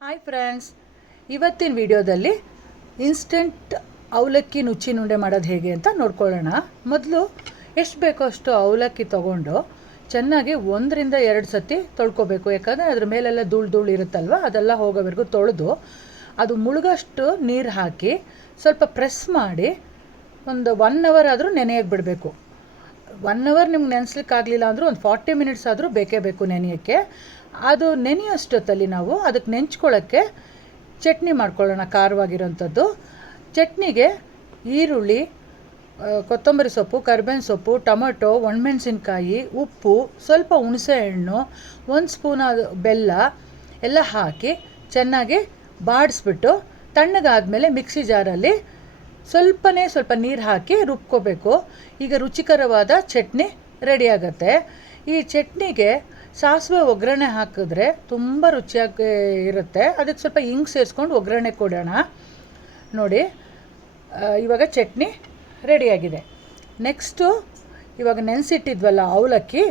Hi friends, ಇವತ್ತಿನ ವಿಡಿಯೋದಲ್ಲಿ instant ಅವಲಕ್ಕಿ ನುಚ್ಚಿನ ಉಂಡೆ ಮಾಡೋದು ಹೇಗೆ ಅಂತ ನೋಡ್ಕೊಳ್ಳೋಣ. ಮೊದಲು ಎಷ್ಟು ಬೇಕೋ ಅಷ್ಟು ಅವಲಕ್ಕಿ ತೊಗೊಂಡು ಚೆನ್ನಾಗಿ 1-2 ಸತಿ ತೊಳ್ಕೊಬೇಕು. ಯಾಕಂದರೆ ಅದ್ರ ಮೇಲೆಲ್ಲ ಧೂಳು ಇರುತ್ತಲ್ವ, ಅದೆಲ್ಲ ಹೋಗೋವರೆಗೂ ತೊಳೆದು ಅದು ಮುಳುಗಷ್ಟು ನೀರು ಹಾಕಿ ಸ್ವಲ್ಪ ಪ್ರೆಸ್ ಮಾಡಿ ಒಂದು 1 ಅವರ್ ಆದರೂ ನೆನೆಯೋಕ್ಕೆ ಬಿಡಬೇಕು. 1 ಅವರ್ ನಿಮ್ಗೆ ನೆನೆಸ್ಲಿಕ್ಕಾಗಲಿಲ್ಲ ಅಂದರೂ ಒಂದು 40 ಮಿನಿಟ್ಸ್ ಆದರೂ ಬೇಕೇ ಬೇಕು ನೆನೆಯೋಕ್ಕೆ. ಅದು ನೆನೆಯೋಷ್ಟೊತ್ತಲ್ಲಿ ನಾವು ಅದಕ್ಕೆ ನೆಂಚ್ಕೊಳ್ಳೋಕ್ಕೆ ಚಟ್ನಿ ಮಾಡ್ಕೊಳ್ಳೋಣ. ಖಾರವಾಗಿರೋಂಥದ್ದು ಚಟ್ನಿಗೆ ಈರುಳ್ಳಿ, ಕೊತ್ತಂಬರಿ ಸೊಪ್ಪು, ಕರಿಬೇವಿನ ಸೊಪ್ಪು, ಟೊಮೆಟೊ, ಒಣಮೆಣಸಿನ್ಕಾಯಿ, ಉಪ್ಪು, ಸ್ವಲ್ಪ ಹುಣಸೆಹಣ್ಣು, 1 ಸ್ಪೂನ್ ಬೆಲ್ಲ ಎಲ್ಲ ಹಾಕಿ ಚೆನ್ನಾಗಿ ಬಾಡಿಸ್ಬಿಟ್ಟು ತಣ್ಣಗಾದಮೇಲೆ ಮಿಕ್ಸಿ ಜಾರಲ್ಲಿ ಸ್ವಲ್ಪ ನೀರು ಹಾಕಿ ರುಬ್ಕೋಬೇಕು. ಈಗ ರುಚಿಕರವಾದ ಚಟ್ನಿ ರೆಡಿಯಾಗತ್ತೆ. ಈ ಚಟ್ನಿಗೆ ಸಾಸಿವೆ ಒಗ್ಗರಣೆ ಹಾಕಿದ್ರೆ ತುಂಬ ರುಚಿಯಾಗಿ ಇರುತ್ತೆ. ಅದಕ್ಕೆ ಸ್ವಲ್ಪ ಹಿಂಗೆ ಸೇರಿಸ್ಕೊಂಡು ಒಗ್ಗರಣೆ ಕೊಡೋಣ. ನೋಡಿ, ಇವಾಗ ಚಟ್ನಿ ರೆಡಿಯಾಗಿದೆ. ನೆಕ್ಸ್ಟು ಇವಾಗ ನೆನೆಸಿಟ್ಟಿದ್ವಲ್ಲ ಅವಲಕ್ಕಿ,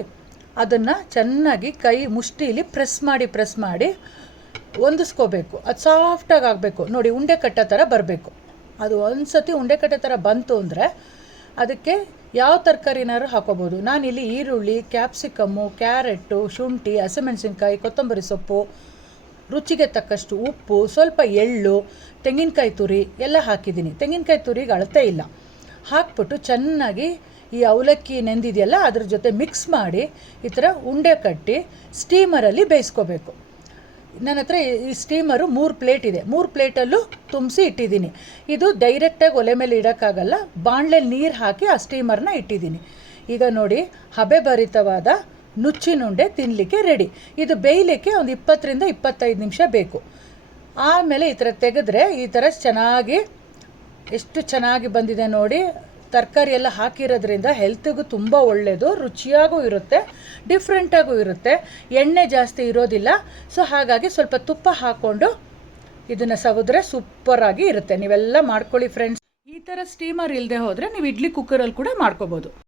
ಅದನ್ನು ಚೆನ್ನಾಗಿ ಕೈ ಮುಷ್ಟಿಲಿ ಪ್ರೆಸ್ ಮಾಡಿ ಹೊಂದಿಸ್ಕೋಬೇಕು. ಅದು ಸಾಫ್ಟಾಗಿ ಆಗಬೇಕು. ನೋಡಿ, ಉಂಡೆ ಕಟ್ಟೋ ಥರ ಬರಬೇಕು. ಅದು ಒಂದು ಸತಿ ಉಂಡೆ ಕಟ್ಟೋ ಥರ ಬಂತು ಅಂದರೆ ಅದಕ್ಕೆ ಯಾವ ತರಕಾರಿನಾರು ಹಾಕೋಬೋದು. ನಾನಿಲ್ಲಿ ಈರುಳ್ಳಿ, ಕ್ಯಾಪ್ಸಿಕಮ್ಮು, ಕ್ಯಾರೆಟು, ಶುಂಠಿ, ಹಸಿಮೆಣಸಿನ್ಕಾಯಿ, ಕೊತ್ತಂಬರಿ ಸೊಪ್ಪು, ರುಚಿಗೆ ತಕ್ಕಷ್ಟು ಉಪ್ಪು, ಸ್ವಲ್ಪ ಎಳ್ಳು, ತೆಂಗಿನಕಾಯಿ ತುರಿ ಎಲ್ಲ ಹಾಕಿದ್ದೀನಿ. ತೆಂಗಿನಕಾಯಿ ತುರಿಗೆ ಅಳತೆ ಇಲ್ಲ. ಹಾಕ್ಬಿಟ್ಟು ಚೆನ್ನಾಗಿ ಈ ಅವಲಕ್ಕಿ ನೆಂದಿದೆಯಲ್ಲ ಅದ್ರ ಜೊತೆ ಮಿಕ್ಸ್ ಮಾಡಿ ಈ ಥರ ಉಂಡೆ ಕಟ್ಟಿ ಸ್ಟೀಮರಲ್ಲಿ ಬೇಯಿಸ್ಕೋಬೇಕು. ನನ್ನ ಹತ್ರ ಈ ಸ್ಟೀಮರು 3 ಪ್ಲೇಟ್ ಇದೆ. 3 ಪ್ಲೇಟಲ್ಲೂ ತುಂಬಿಸಿ ಇಟ್ಟಿದ್ದೀನಿ. ಇದು ಡೈರೆಕ್ಟಾಗಿ ಒಲೆ ಮೇಲೆ ಇಡೋಕ್ಕಾಗಲ್ಲ. ಬಾಣಲೆಯಲ್ಲಿ ನೀರು ಹಾಕಿ ಆ ಸ್ಟೀಮರ್ನ ಇಟ್ಟಿದ್ದೀನಿ. ಈಗ ನೋಡಿ, ಹಬೆಭರಿತವಾದ ನುಚ್ಚಿನುಂಡೆ ತಿನ್ನಲಿಕ್ಕೆ ರೆಡಿ. ಇದು ಬೇಯಲಿಕ್ಕೆ ಒಂದು 20-25 ನಿಮಿಷ ಬೇಕು. ಆಮೇಲೆ ಈ ಥರ ತೆಗೆದ್ರೆ ಈ ಥರ ಚೆನ್ನಾಗಿ ಎಷ್ಟು ಚೆನ್ನಾಗಿ ಬಂದಿದೆ ನೋಡಿ. ತರಕಾರಿ ಎಲ್ಲ ಹಾಕಿರೋದ್ರಿಂದ ಹೆಲ್ತಿಗೂ ತುಂಬ ಒಳ್ಳೆಯದು, ರುಚಿಯಾಗೂ ಇರುತ್ತೆ, ಡಿಫ್ರೆಂಟಾಗೂ ಇರುತ್ತೆ, ಎಣ್ಣೆ ಜಾಸ್ತಿ ಇರೋದಿಲ್ಲ. ಸೊ ಹಾಗಾಗಿ ಸ್ವಲ್ಪ ತುಪ್ಪ ಹಾಕ್ಕೊಂಡು ಇದನ್ನು ಸವಿದ್ರೆ ಸೂಪರಾಗಿ ಇರುತ್ತೆ. ನೀವೆಲ್ಲ ಮಾಡ್ಕೊಳ್ಳಿ ಫ್ರೆಂಡ್ಸ್. ಈ ಥರ ಸ್ಟೀಮರ್ ಇಲ್ಲದೆ ಹೋದರೆ ನೀವು ಇಡ್ಲಿ ಕುಕ್ಕರಲ್ಲಿ ಕೂಡ ಮಾಡ್ಕೋಬೋದು.